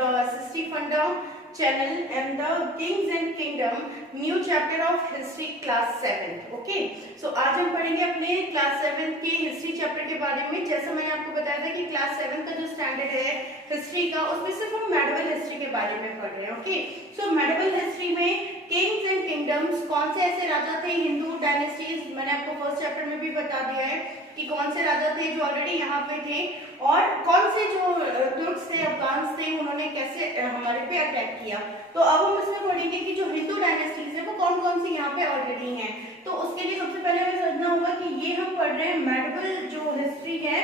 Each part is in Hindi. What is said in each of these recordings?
History Funda channel and the Kings and Kingdom new chapter of history class 7. Okay, सो आज हम पढ़ेंगे अपने क्लास 7 के हिस्ट्री चैप्टर के बारे में। जैसा मैंने आपको बताया था कि क्लास 7 का जो स्टैंडर्ड है हिस्ट्री का, उसमें सिर्फ हम मेडिवल हिस्ट्री के बारे में पढ़ रहे हैं। ओके, सो मेडिवल हिस्ट्री में किंग्स एंड किंगडम्स, कौन से ऐसे राजा थे, हिंदू डायनेस्टीज, मैंने आपको फर्स्ट चैप्टर में भी बता दिया है कि कौन से राजा थे जो ऑलरेडी यहाँ पे थे, और कौन से जो तुर्क्स थे, अफगान्स थे, उन्होंने कैसे हमारे पे अटैक किया। तो अब हम इसमें पढ़ेंगे कि जो हिंदू डायनेस्टीज है वो कौन कौन सी यहाँ पे ऑलरेडी हैं। तो उसके लिए सबसे पहले हमें समझना होगा कि ये हम पढ़ रहे हैं मेडिवल जो हिस्ट्री है,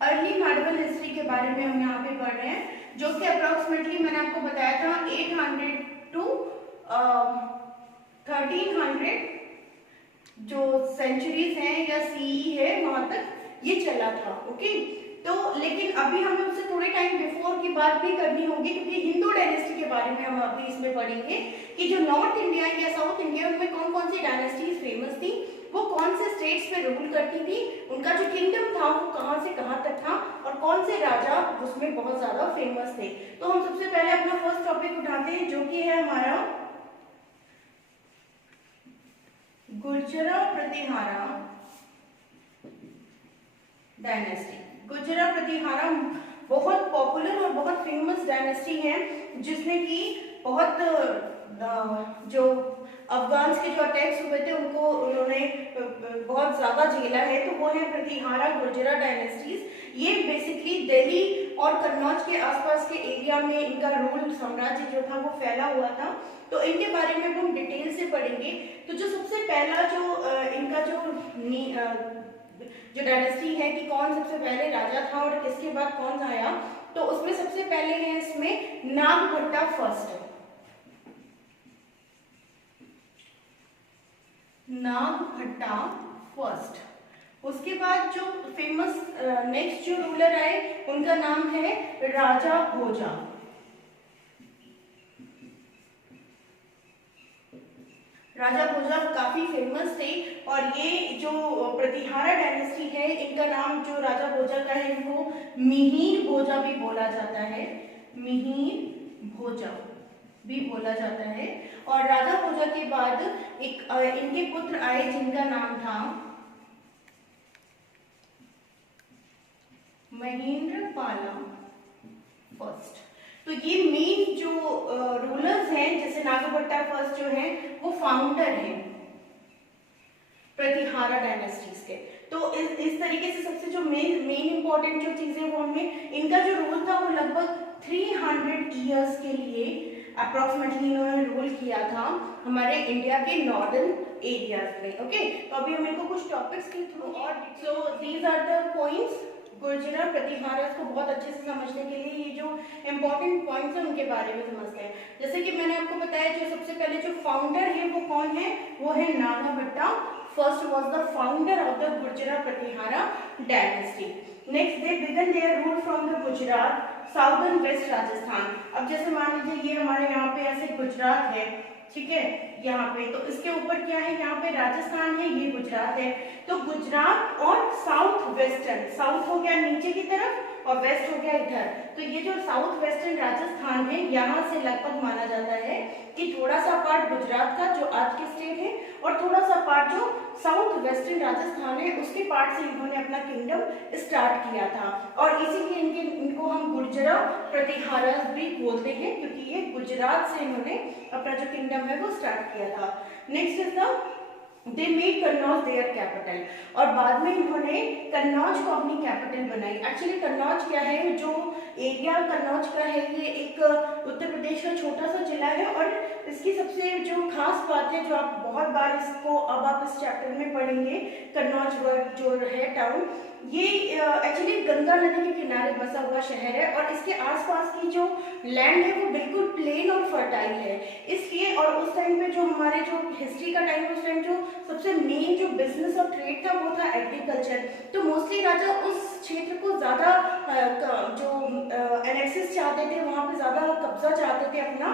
अर्ली मेडिवल हिस्ट्री के बारे में हम यहाँ पे पढ़ रहे हैं, जो कि अप्रोक्सीमेटली मैंने आपको बताया था 800 टू 1300 जो सेंचुरीज हैं या सीई है वहां तक ये चला था। ओके, तो लेकिन अभी हमें उससे थोड़े टाइम बिफोर की बात भी करनी होगी, क्योंकि हिंदू डायनेस्टी के बारे में हम अभी इसमें पढ़ेंगे कि जो नॉर्थ इंडिया या साउथ इंडिया में कौन कौन सी डायनेस्टीज फेमस थी, वो कौन से स्टेट्स पे रूल करती थी, उनका जो किंगडम था वो कहां से कहां तक था, और कौन से राजा उसमें बहुत ज्यादा फेमस थे। तो हम सबसे पहले अपना फर्स्ट टॉपिक उठाते हैं, जो कि है हमारा गुर्जरा प्रतिहारा डायनेस्टी। गुर्जरा प्रतिहारा बहुत पॉपुलर और बहुत फेमस डायनेस्टी है, जिसने की बहुत जो अफगान्स के जो अटैक्स हुए थे उनको उन्होंने बहुत ज्यादा झेला है। तो वो है प्रतिहारा गुर्जरा डायनेस्टीज। ये बेसिकली दिल्ली और कन्नौज के आसपास के एरिया में इनका रूल साम्राज्य जो था वो फैला हुआ था। तो इनके बारे में हम डिटेल से पढ़ेंगे। तो जो सबसे पहला जो इनका जो डायनेस्टी है कि कौन सबसे पहले राजा था और किसके बाद कौन आया, तो उसमें सबसे पहले है इसमें नागभट्टा फर्स्ट। नागभट्टा फर्स्ट। उसके बाद जो फेमस नेक्स्ट जो रूलर आए उनका नाम है राजा भोजा। राजा भोजा काफी फेमस थे, और ये जो प्रतिहारा डायनेस्टी है इनका नाम जो राजा भोजा का है इनको मिहिर भोजा भी बोला जाता है, मिहिर भोजा भी बोला जाता है। और राजा भोजा के बाद एक इनके पुत्र आए जिनका नाम था महेंद्रपाला फर्स्ट। तो ये मेन जो रूलर्स हैं, जैसे नागभट्टा फर्स्ट जो है वो फाउंडर हैं प्रतिहारा डायनेस्टीज के। तो इस तरीके से सबसे जो मेन इंपॉर्टेंट जो चीजें वो हमें, इनका जो रूल था वो लगभग 300 इयर्स के लिए अप्रोक्सीमेटली इन्होंने रूल किया था हमारे इंडिया के नॉर्दर्न एरियाज में। ओके, तो अभी हम इनको कुछ टॉपिक्स के थ्रू, और so these are the points Gurjara Pratihara को बहुत अच्छे से समझने के लिए ये जो इम्पोर्टेंट पॉइंट्स हैं उनके बारे में समझते हैं। जैसे कि मैंने आपको बताया जो सबसे पहले जो फाउंडर है वो कौन है, वो है Nagabhata first was the founder of the Gurjara Pratihara dynasty. Next they began their rule from the Gujarat southern west Rajasthan. अब जैसे मान लीजिए ये हमारे यहाँ पे ऐसे गुजरात है, ठीक है, यहाँ पे तो इसके ऊपर क्या है, यहाँ पे राजस्थान है, ये गुजरात है। तो गुजरात और साउथ वेस्टर्न, साउथ हो गया नीचे की तरफ और वेस्ट हो गया इधर, तो ये जो साउथ वेस्टर्न राजस्थान है यहाँ से लगभग माना जाता है कि थोड़ा सा पार्ट गुजरात का जो आज के स्टेट है, और थोड़ा सा पार्ट जो साउथ वेस्टर्न राजस्थान है उसके पार्ट से इन्होंने अपना किंगडम स्टार्ट किया था। और इसीलिए इनको हम गुर्जरा प्रतिहारा भी बोलते हैं, क्योंकि ये गुजरात से इन्होंने अपना जो किंगडम है वो स्टार्ट किया था। Next is the they made Kannauj their capital, और बाद में इन्होंने कन्नौज को अपनी कैपिटल बनाई। एक्चुअली कन्नौज क्या है, जो एरिया कन्नौज का है ये एक उत्तर प्रदेश का छोटा सा जिला है, और इसकी सबसे जो खास बात है, जो आप बहुत बार इसको अब आप इस चैप्टर में पढ़ेंगे, कन्नौज वर्ड जो है टाउन, ये एक्चुअली गंगा नदी के किनारे बसा हुआ शहर है, और इसके आसपास की जो लैंड है वो बिल्कुल प्लेन और फर्टाइल है। इसलिए, और उस टाइम पे जो हमारे जो हिस्ट्री का टाइम, उस टाइम जो सबसे मेन जो बिजनेस और ट्रेड था वो था एग्रीकल्चर। तो मोस्टली राजा उस क्षेत्र को ज्यादा जो एनेक्सिस चाहते थे, वहां पे ज्यादा कब्जा चाहते थे अपना,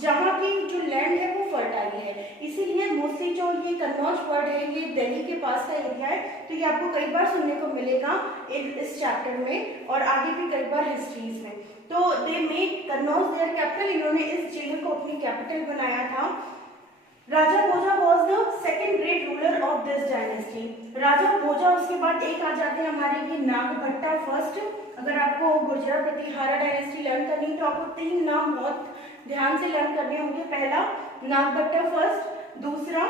जहाँ की जो लैंड है वो फर्टाइल है। इसीलिए मोस्टली जो ये कन्नौज वर्ड है ये दिल्ली के पास का एरिया है, तो ये आपको कई बार सुनने को मिलेगा इस चैप्टर में और आगे भी कई बार हिस्ट्रीज में। कन्नौज देयर कैपिटल, इन्होंने इस जिले को अपनी कैपिटल बनाया था। Raja Bhoja was the second great ruler of this dynasty. Raja Bhoja, उसके बाद एक आ जाते हैं हमारे ये नागभट्टा फर्स्ट। अगर आपको गुर्जर प्रतिहारा डायनेस्टी लर्न करनी तो आपको 3 नाम बहुत ध्यान से लर्न करने होंगे। पहला नागभट्टा फर्स्ट, दूसरा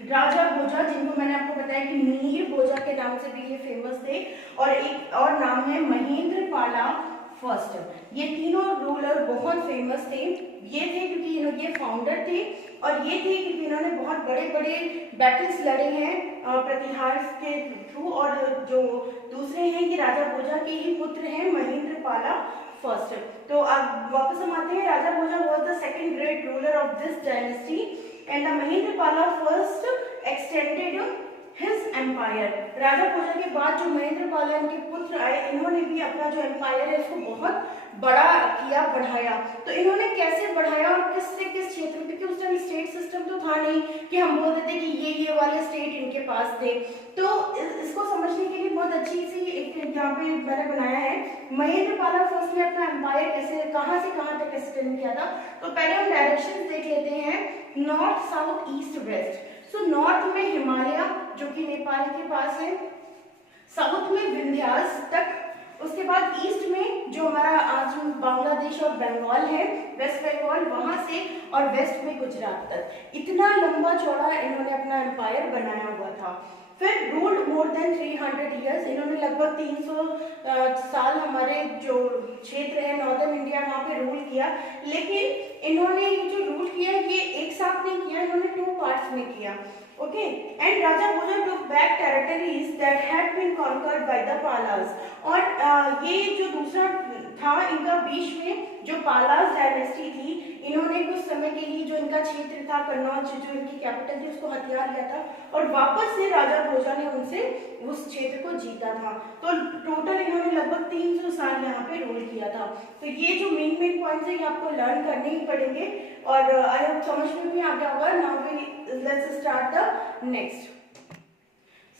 राजा भोजा जिनको मैंने आपको बताया कि मीर भोजा के नाम से भी ये फेमस थे, और एक और नाम है महेंद्रपाला फर्स्ट। ये तीनों रूलर बहुत फेमस थे। ये थे क्योंकि ये फाउंडर थे, और ये थे क्योंकि इन्होंने बहुत बड़े बड़े बैटल्स लड़े हैं प्रतिहार के थ्रू। और जो दूसरे हैं ये राजा भोजा के ही पुत्र हैं, महेंद्रपाला फर्स्ट। तो अब वापस हम आते हैं। Raja Bhoja was the second great ruler of this dynasty and the Mahendrapala first extended his empire. Raja Bhoja के बाद जो महेंद्रपाला इनके पुत्र आए, इन्होंने भी अपना जो एम्पायर है उसको बहुत बड़ा किया, बढ़ाया। तो इन्होंने कैसे बढ़ाया और किस से किस क्षेत्र, क्योंकि उस टाइम स्टेट सिस्टम तो था नहीं कि हम बोल देते कि ये वाले स्टेट इनके पास थे। तो इसको समझने के लिए बहुत अच्छी सी एक यहाँ पे मैंने बनाया है। महेंद्रपाला फर्स्ट ने अपना एम्पायर कैसे कहाँ से कहाँ तक एक्सटेंड किया था। तो पहले हम डायरेक्शन देख लेते हैं, north south east west. So north में हिमालय जो कि नेपाल के पास है, साउथ में विंध्यास तक, उसके बाद ईस्ट में जो हमारा आज बांग्लादेश और बंगाल है, वेस्ट बंगाल वहां से, और वेस्ट में गुजरात तक। इतना लंबा चौड़ा इन्होंने अपना एम्पायर बनाया हुआ था। फिर रूल्ड मोर देन 300 ईयर्स, इन्होंने लगभग 300 साल हमारे जो क्षेत्र है नॉर्दर्न इंडिया वहाँ पे रूल किया। लेकिन इन्होंने ये जो रूल किया ये एक साथ नहीं किया, इन्होंने 2 पार्ट्स में किया। ओके, एंड राजा भोजा took back territories that had been conquered by the Palas। और ये जो दूसरा था इनका बीच में जो पालास डायनेस्टी थी, इन्होंने कुछ समय के लिए जो इनका क्षेत्र था कन्नौज जो इनकी कैपिटल थी उसको हथिया लिया था, और वापस से राजा भोजा ने उनसे उस क्षेत्र को जीता था। तो टोटल इन्होंने लगभग 300 साल यहाँ पे रूल किया था। तो ये जो मेन पॉइंट्स है ये आपको लर्न करने ही पड़ेंगे, और आई होप समझ में भी आ गया होगा। Now we let's start the next.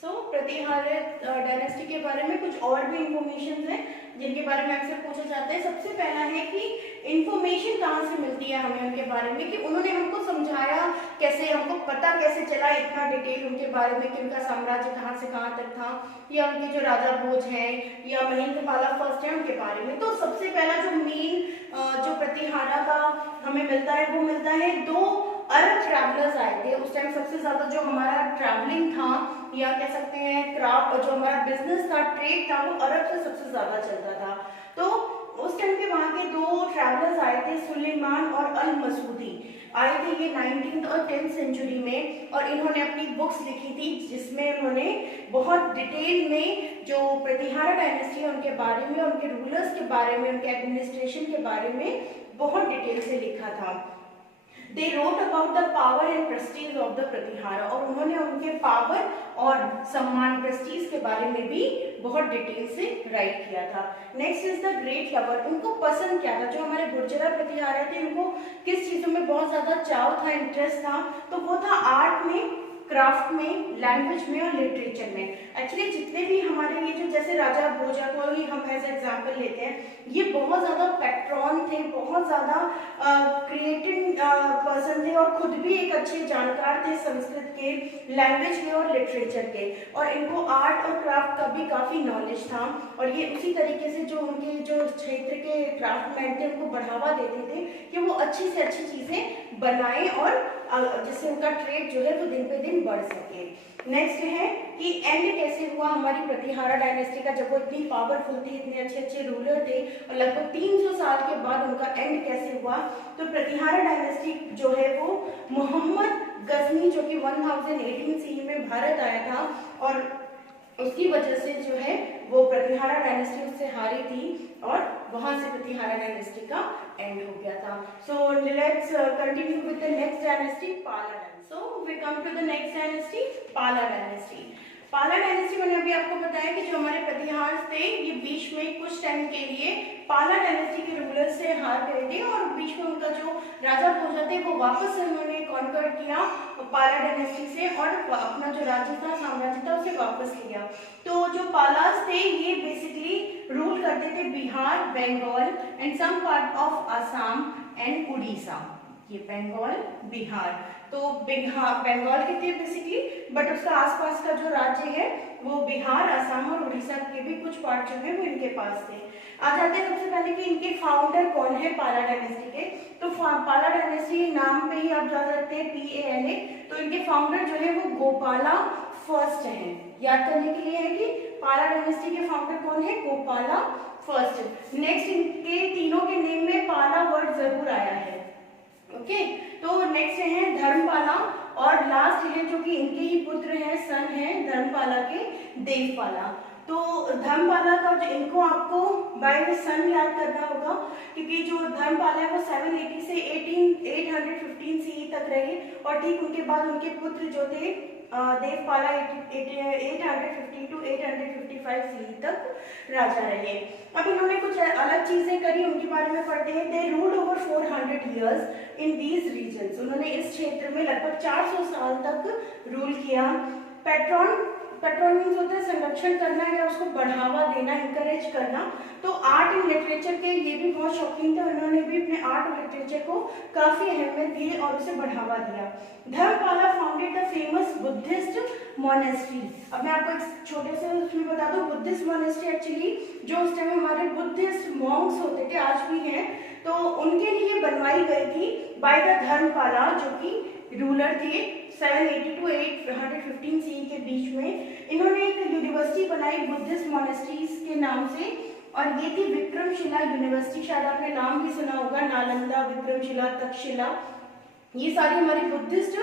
So Pratihara dynasty के बारे में कुछ और भी इंफॉर्मेशन है जिनके बारे में अक्सर पूछा जाता है। सबसे पहला है कि इंफॉर्मेशन कहाँ से मिलती है हमें उनके बारे में, कि उन्होंने हमको समझाया कैसे, हमको पता कैसे चला इतना डिटेल उनके बारे में कि उनका साम्राज्य कहाँ से कहाँ तक था, या उनके जो राजा भोज हैं या महेंद्रपाला फर्स्ट है उनके बारे में। तो सबसे पहला जो मेन जो प्रतिहारा का हमें मिलता है वो मिलता है 2 अरब ट्रैवलर्स आए थे उस टाइम। सबसे ज्यादा जो हमारा ट्रैवलिंग था या कह सकते हैं क्राफ्ट, जो हमारा बिजनेस था, ट्रेड था, वो अरब से सबसे ज्यादा चलता था। तो उस टाइम के वहाँ के 2 ट्रैवलर्स आए थे, सुलेमान और अल मसूदी आए थे। ये 19th और 10th सेंचुरी में, और इन्होंने अपनी बुक्स लिखी थी जिसमें उन्होंने बहुत डिटेल में जो प्रतिहारा डायनेस्टी है उनके बारे में, उनके रूलर्स के बारे में, उनके एडमिनिस्ट्रेशन के बारे में बहुत डिटेल से लिखा था। They wrote about the power and prestige of the Pratihara, और उन्होंने उनके पावर और सम्मान प्रेस्टीज के बारे में भी बहुत डिटेल से राइट किया था। Next is the great lover. उनको पसंद क्या था, जो हमारे गुर्जरा प्रतिहारा थे उनको किस चीजों में बहुत ज्यादा चाव था, इंटरेस्ट था, तो वो था आर्ट में, क्राफ्ट में, लैंग्वेज में और लिटरेचर में। एक्चुअली जितने भी हमारे ये जो जैसे राजा भोजा को ही हम एज एग्जाम्पल लेते हैं, ये बहुत ज्यादा पैट्रॉन थे, बहुत ज्यादा क्रिएटिव पर्सन थे, और खुद भी एक अच्छे जानकार थे संस्कृत के, लैंग्वेज के और लिटरेचर के, और इनको आर्ट और क्राफ्ट का भी काफी नॉलेज था। और ये उसी तरीके से जो उनके जो क्षेत्र के क्राफ्टमैन थे उनको बढ़ावा देते थे कि वो अच्छी से अच्छी चीजें बनाएं, और जिससे उनका ट्रेड जो है वो दिन पे दिन बढ़ सके। नेक्स्ट है कि एंड कैसे हुआ हमारी प्रतिहारा डायनेस्टी का, जब वो इतनी पावरफुल थी, इतने अच्छे अच्छे रूलर थे, और लगभग 300 साल के बाद उनका एंड कैसे हुआ। तो प्रतिहारा डायनेस्टी जो है वो मोहम्मद गजनी जो कि 1018 सी में भारत आया था, और उसकी वजह से जो है वो प्रतिहारा डायनेस्टी उससे हारी थी, और वहां से प्रतिहारा डायनेस्टी का एंड हो गया था। So let's continue with the next dynasty, Pala dynasty. So we come to the next dynasty, Pala dynasty. Pala dynasty मैंने अभी आपको बताया कि जो हमारे प्रतिहार थे ये बीच में कुछ टाइम के लिए पाला डायनेस्टी के रूलर ईयर्स से हार गए थे और बीच में उनका जो राजा भोजा थे वो वापस से उन्होंने कॉन्कर किया पाला डायनेस्टी से और अपना जो राज्य था, साम्राज्य था, उसे वापस लिया। तो जो पालास थे ये बेसिकली रूल करते थे Bihar, Bengal and some part of Assam and Orissa. ये बंगाल, बिहार, तो बंगाल के थे बेसिकली, बट उसका आसपास का जो राज्य है वो बिहार, असम और उड़ीसा के भी कुछ पार्ट जो है वो इनके पास थे। आ जाते हैं सबसे पहले कि इनके फाउंडर कौन है पाला डायनेस्टी के। तो पाला डायनेस्टी नाम पे ही आप जा सकते हैं, PALA। तो इनके फाउंडर जो है वो गोपाला फर्स्ट हैं। याद करने के लिए है कि पाला डायनेस्टी के फाउंडर कौन है, गोपाला फर्स्ट। नेक्स्ट इनके तीनों के नेम में पाला वर्ड जरूर आया है। ओके, तो नेक्स्ट है धर्मपाला और लास्ट है जो कि इनके ही पुत्र हैं, सन है धर्मपाला के, देवपाला। तो धर्मपाला का जो इनको आपको बाय सन याद करना होगा क्योंकि जो धर्मपाला है वो 780 से 815 CE तक रहे और ठीक उनके बाद उनके पुत्र जो थे देवपाला 850 to 855 CE तक राजा रहे। अब इन्होंने कुछ अलग चीजें करी, उनके बारे में पढ़ते हैं। They ruled over 400 years in these regions. उन्होंने इस क्षेत्र में लगभग 400 साल तक रूल किया। पेट्रोन मीन्स होता है संरक्षण करना या उसको बढ़ावा देना, इंकरेज करना। तो आर्ट एंड लिटरेचर के ये भी बहुत शौकीन थे, उन्होंने भी अपने आर्ट और लिटरेचर को काफी अहमियत दी और उसे बढ़ावा दिया। Dharmapala founded the famous Buddhist monastery. अब मैं आपको एक छोटे से उसमें बता दूं, बुद्धिस्ट मोनेस्ट्री एक्चुअली जो उस टाइम हमारे बुद्धिस्ट मॉन्क्स होते थे, आज भी हैं, तो उनके लिए बनवाई गई थी बाय द धर्मपाला जो कि रूलर थे 780 to 815 CE के बीच में। इन्होंने एक यूनिवर्सिटी बनाई बुद्धिस्ट मोनेस्ट्रीज के नाम से और ये थी विक्रमशिला यूनिवर्सिटी। शायद आपने नाम भी सुना होगा, नालंदा, विक्रमशिला, तक्षशिला, ये सारी हमारी बुद्धिस्ट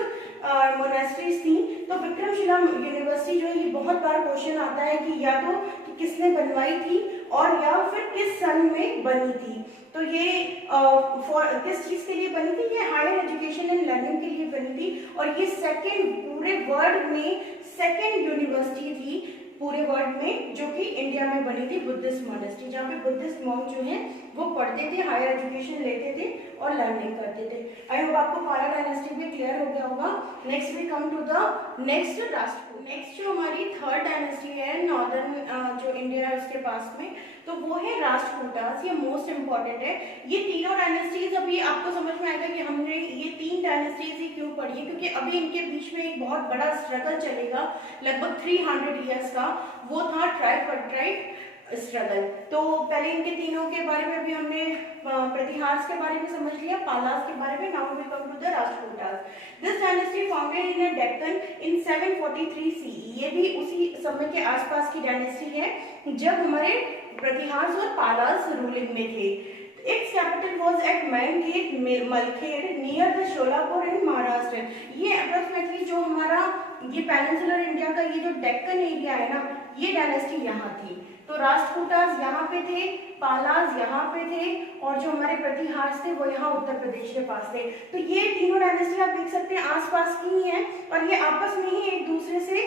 मोनेस्ट्रीज थी। तो विक्रमशिला यूनिवर्सिटी जो है ये बहुत बार क्वेश्चन आता है कि या तो कि किसने बनवाई थी और या फिर किस सन में बनी थी। तो ये किस चीज के लिए बनी थी, ये हायर एजुकेशन एंड लर्निंग के लिए बनी थी और ये सेकंड पूरे वर्ल्ड में सेकंड यूनिवर्सिटी थी पूरे वर्ल्ड में जो कि इंडिया में बनी थी, बुद्धिस्ट मोनेस्ट्री, जहाँ पे बुद्धिस्ट मॉन्क जो हैं वो पढ़ते थे, हायर एजुकेशन लेते थे और लर्निंग करते थे। आई होप आपको पाला डायनेस्टी भी क्लियर हो गया होगा। Next we come to the next Rashtrakuta. Next जो हमारी थर्ड डायनेस्टी है नॉर्दर्न जो इंडिया है उसके पास में, तो वो है राष्ट्रकूटास। ये मोस्ट इंपॉर्टेंट है। ये तीनों डायनेस्टीज अभी आपको समझ में आएगा कि हमने ये तीन डायनेस्टीज ही क्यों पढ़ी है, क्योंकि अभी इनके बीच में एक बहुत बड़ा स्ट्रगल चलेगा लगभग 300 ईयर्स का, वो था ट्राइपार्टाइट स्ट्रगल। तो पहले इनके तीनों के बारे में भी हमने प्रतिहास के बारे में समझ लिया, पालास के बारे में। Now we come to the Rashtrakutas. This dynasty founded in Deccan in 743 CE। ये भी उसी समय के आसपास की डायनेस्टी है जब हमारे प्रतिहास और पालास रूलिंग में थे। Its capital was at Manget Malkhed near the Sholapur in Maharashtra. ये अप्रोक्सीमेटली जो हमारा ये पेनिनसुलर इंडिया का ये जो डेक्कन एरिया है ना, ये डायनेस्टी यहाँ थी। तो राष्ट्रकूटास यहाँ पे थे, पालास यहाँ पे थे और जो हमारे प्रतिहास थे वो यहाँ उत्तर प्रदेश के पास थे। तो ये तीनों डायनेस्टी आप देख सकते हैं आसपास की ही हैं और ये आपस में ही एक दूसरे से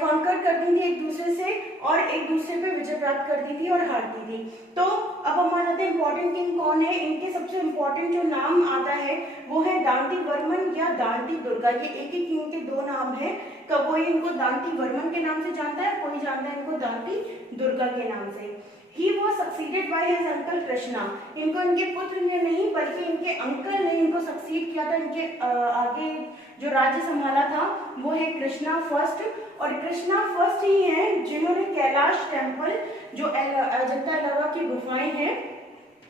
कॉन्कर करती थी एक दूसरे से और एक दूसरे पे विजय प्राप्त करती थी और हारती थी। तो अब हम आ जाते हैं इम्पोर्टेंट किंग कौन है। इनके सबसे इम्पोर्टेंट जो नाम आता है वो है दांती वर्मन या दांती दुर्गा। ये एक ही किंग के दो नाम है, कोई इनको दांती वर्मन के नाम से जानता है, कोई जानता है इनको दांती दुर्गा के नाम से। He was succeeded by his uncle Krishna. इनको इनके पुत्र ने नहीं बल्कि इनके अंकल ने इनको सक्सीड किया था, इनके आगे जो राज्य संभाला था वो है कृष्णा फर्स्ट। और कृष्णा फर्स्ट ही हैं जिन्होंने कैलाश टेम्पल जो अजंता एलोरा की गुफाएं हैं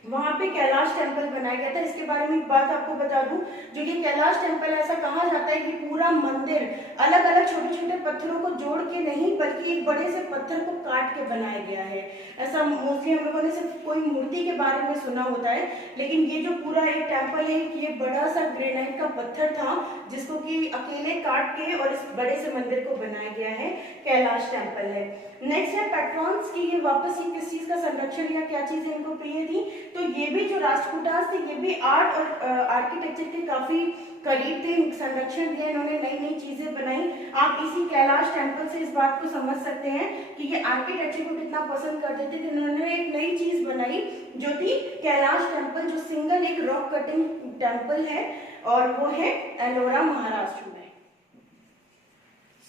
वहां पे कैलाश टेम्पल बनाया गया था। इसके बारे में एक बात आपको बता दूं, जो ये कैलाश टेम्पल ऐसा कहा जाता है कि पूरा मंदिर अलग अलग छोटे छोटे पत्थरों को जोड़ के नहीं बल्कि एक बड़े से पत्थर को काट के बनाया गया है। ऐसा मोस्टली हम लोगों ने सिर्फ कोई मूर्ति के बारे में सुना होता है, लेकिन ये जो पूरा एक टेम्पल है ये बड़ा सा ग्रेनाइट का पत्थर था जिसको कि अकेले काट के और इस बड़े से मंदिर को बनाया गया है, कैलाश टेम्पल है। नेक्स्ट है पेट्रॉन्स की, ये वापस ही किस चीज का संरक्षण या क्या चीजें इनको प्रिय थी। तो ये भी जो राष्ट्रकूटास थे ये भी आर्ट और आर्किटेक्चर के काफी करीब थे, संरक्षण दिया, इन्होंने नई नई चीजें बनाई। आप इसी कैलाश टेम्पल से इस बात को समझ सकते हैं कि ये आर्किटेक्चर को कितना पसंद करते थे। तो इन्होंने एक नई चीज बनाई जो थी कैलाश टेम्पल, जो सिंगल एक रॉक कटिंग टेम्पल है, और वो है एलोरा महाराष्ट्र में।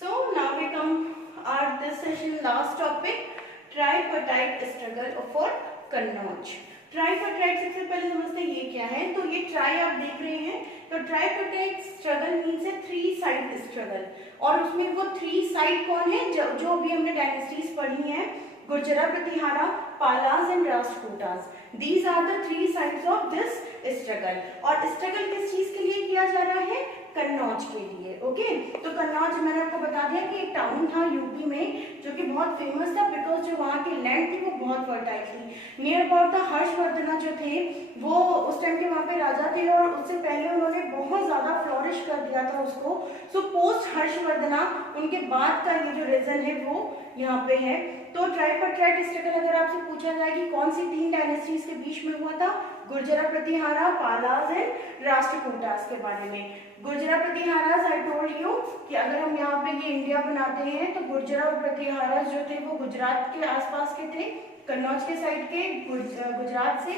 So now we come our this session last topic, tripartite struggle for Kannauj. Tripartite सबसे पहले समझते हैं ये क्या है। तो ये ट्राई आप देख रहे हैं, तो ट्राइपार्टाइट स्ट्रगल मीन्स है 3 साइड स्ट्रगल, और उसमें वो 3 साइड कौन है, जो अभी हमने डायनेस्टीज पढ़ी हैं, Gurjara, Pratihara, Palas and Rashtrakutas. These are the 3 sides of this struggle. और स्ट्रगल किस चीज के लिए किया जा रहा है, कन्नौज के लिए। ओके, तो कन्नौज मैंने आपको बता दिया कि एक टाउन था यूपी में जो कि बहुत फेमस था, बिकॉज जो वहाँ की लैंड थी वो बहुत फर्टाइल थी। नियर अबाउट द हर्षवर्धना जो थे वो उस टाइम के वहाँ पे राजा थे, और उससे पहले उन्होंने बहुत ज्यादा फ्लोरिश कर दिया था उसको। सो पोस्ट हर्षवर्धना उनके बाद का ये जो रीजन है वो यहाँ पे है। तो ट्राइपार्टाइट स्ट्रगल अगर आपसे पूछा जाए कि कौन सी 3 डायनेस्टीज के बीच में हुआ था, गुर्जरा, प्रतिहारा, पालास एंड राष्ट्रकूटास के बारे में। गुर्जरा प्रतिहारास आई टोल्ड यू कि अगर हम यहाँ पे ये इंडिया बनाते हैं तो गुर्जरा और प्रतिहारास जो थे वो गुजरात के आसपास के थे, कन्नौज के साइड के, गुजरात से।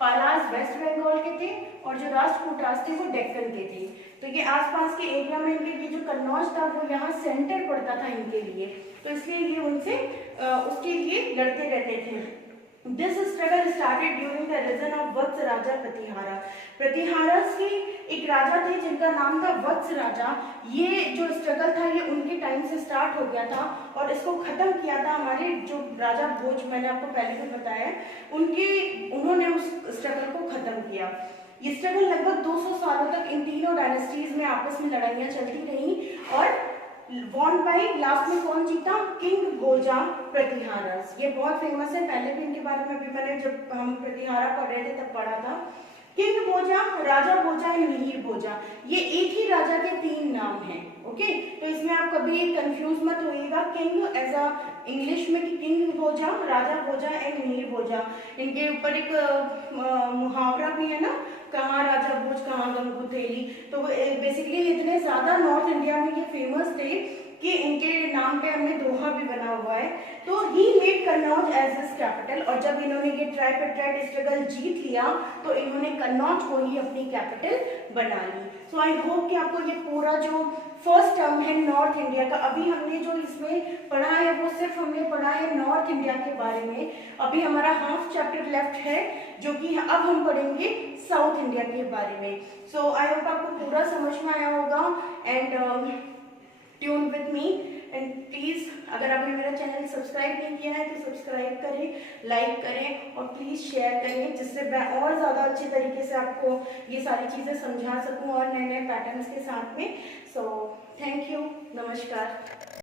पालास वेस्ट बंगाल के थे, और जो राष्ट्रकूटास थे वो डेक्कन के थे। तो ये आसपास के एरिया में इनके ये जो कन्नौज था वो यहाँ सेंटर पड़ता था इनके लिए, तो इसलिए ये उनसे उसके लिए लड़ते रहते थे। This struggle started during the reign of वत्स राजा प्रतिहारा। प्रतिहारस के एक राजा थे जिनका नाम था वत्स राजा। ये जो स्ट्रगल था ये उनके टाइम से स्टार्ट हो गया था, और इसको खत्म किया था हमारे जो राजा भोज, मैंने आपको पहले भी बताया, उन्होंने उस स्ट्रगल को खत्म किया। ये स्ट्रगल लगभग 200 सालों तक इन तीनों डायनेस्टीज में आपस में लड़ाइयाँ चलती रही, और वॉन बाय लास्ट में कौन जीता, किंग भोजा प्रतिहारस। ये बहुत फेमस है, पहले भी इनके बारे में भी मैंने जब हम प्रतिहारा पढ़ रहे थे तब पढ़ा था। किंग भोजा, राजा भोजा एंड मिहिर भोजा, ये एक ही राजा के 3 नाम हैं। ओके, तो इसमें आप कभी कंफ्यूज मत होइएगा, किंग एज अ इंग्लिश में कि किंग भोजा, राजा भोजा एंड मिहिर भोजा। इनके ऊपर एक मुहावरा भी है ना, कहाँ राजा भोज कहाँ गंगूथेली। तो बेसिकली इतने ज्यादा नॉर्थ इंडिया में ये फेमस थे कि इनके नाम पे हमने दोहा भी बना हुआ है। तो he made Kannauj as his capital, और जब इन्होंने ये ट्राइपार्टाइट स्ट्रगल जीत लिया तो इन्होंने कन्नौज को ही अपनी कैपिटल बना ली। सो आई होप कि आपको ये पूरा जो फर्स्ट टर्म है नॉर्थ इंडिया का, अभी हमने जो इसमें पढ़ा है वो सिर्फ हमने पढ़ा है नॉर्थ इंडिया के बारे में। अभी हमारा हाफ चैप्टर लेफ्ट है जो कि अब हम पढ़ेंगे साउथ इंडिया के बारे में। सो आई होप आपको पूरा समझ में आया होगा, and tune with me, and please अगर आपने मेरा चैनल सब्सक्राइब नहीं किया है तो सब्सक्राइब करें, लाइक करें, और प्लीज शेयर करें, जिससे मैं और ज़्यादा अच्छे तरीके से आपको ये सारी चीज़ें समझा सकूं और नए नए पैटर्न्स के साथ में। सो थैंक यू, नमस्कार।